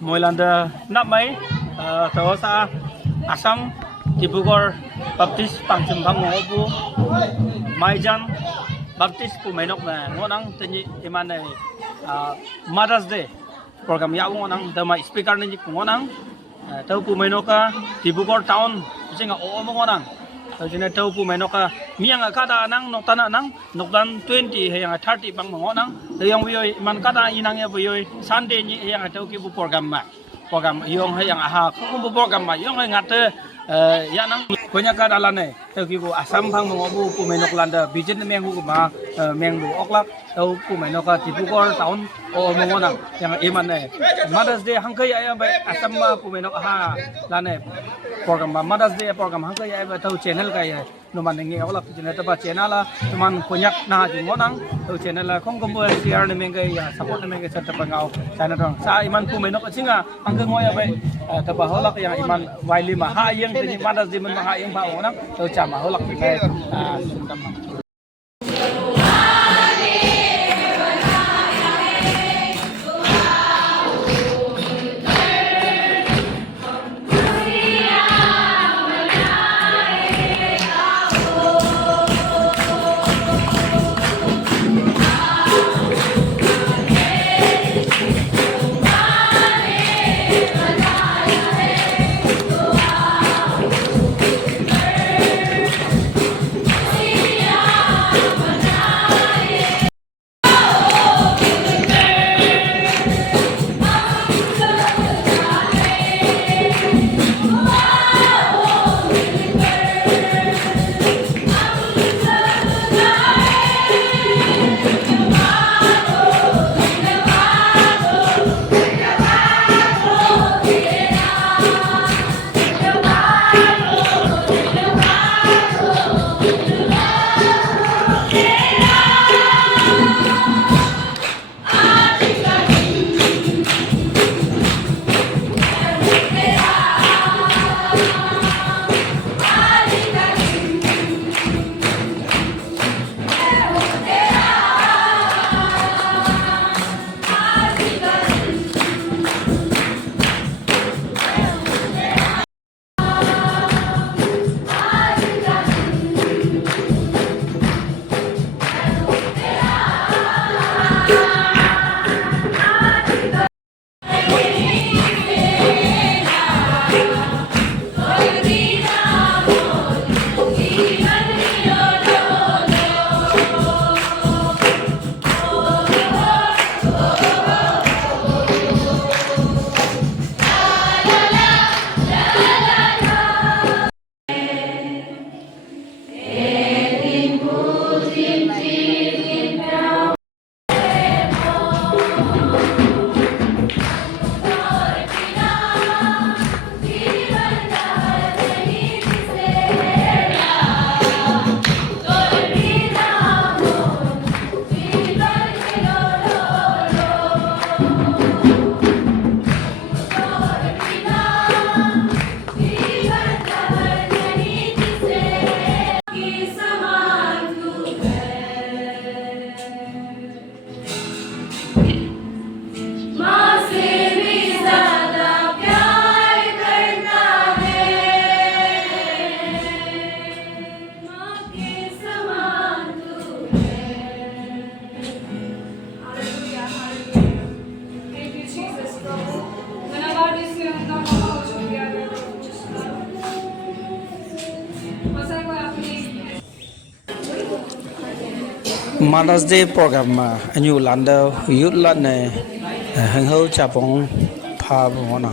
Mỗi lần năm mấy tớ sa Assam Dibugor Baptist Pangchum Bang Ngobu Maijan Baptist Pumenok na ngonang tani iman na Mother's Day program ya ngonang dama speaker ni ngonang tau Pumenoka Dibugor town singa o ngonang tau jina tau Pumenoka miang kada nang noktana nang nokdan 20 hayang 30 bang ngonang yang biyoy man kada inang ya biyoy Sunday ni hayang tau ki program ma program yung hayang aha kung program ma yung ngate ya nang punya kadalan ne tau ki Assam phang mongobu Pumenok landa bijin mengbu ma mengbu oklak tau Pumenoka Dibugor town o mongonang yang iman ne Mother's Day hangkai ya ba Assam ma Pumenok aha lane program Mother's Day program hangkai ya ba tau channel kai numan ngi oklak jina taba channel la tuman punyak na jingonang tau channel la khong kombo share ne mengai ya support ne mengai sat pangau channel dong sa iman Pumenok singa hangkai ngoya ba taba holak yang iman waili ma ha yang tini Mother's Day man ha yang ba onang tau chama holak kai Mother's Day program anyu landa youth lan ne hang ho chapong pha mo na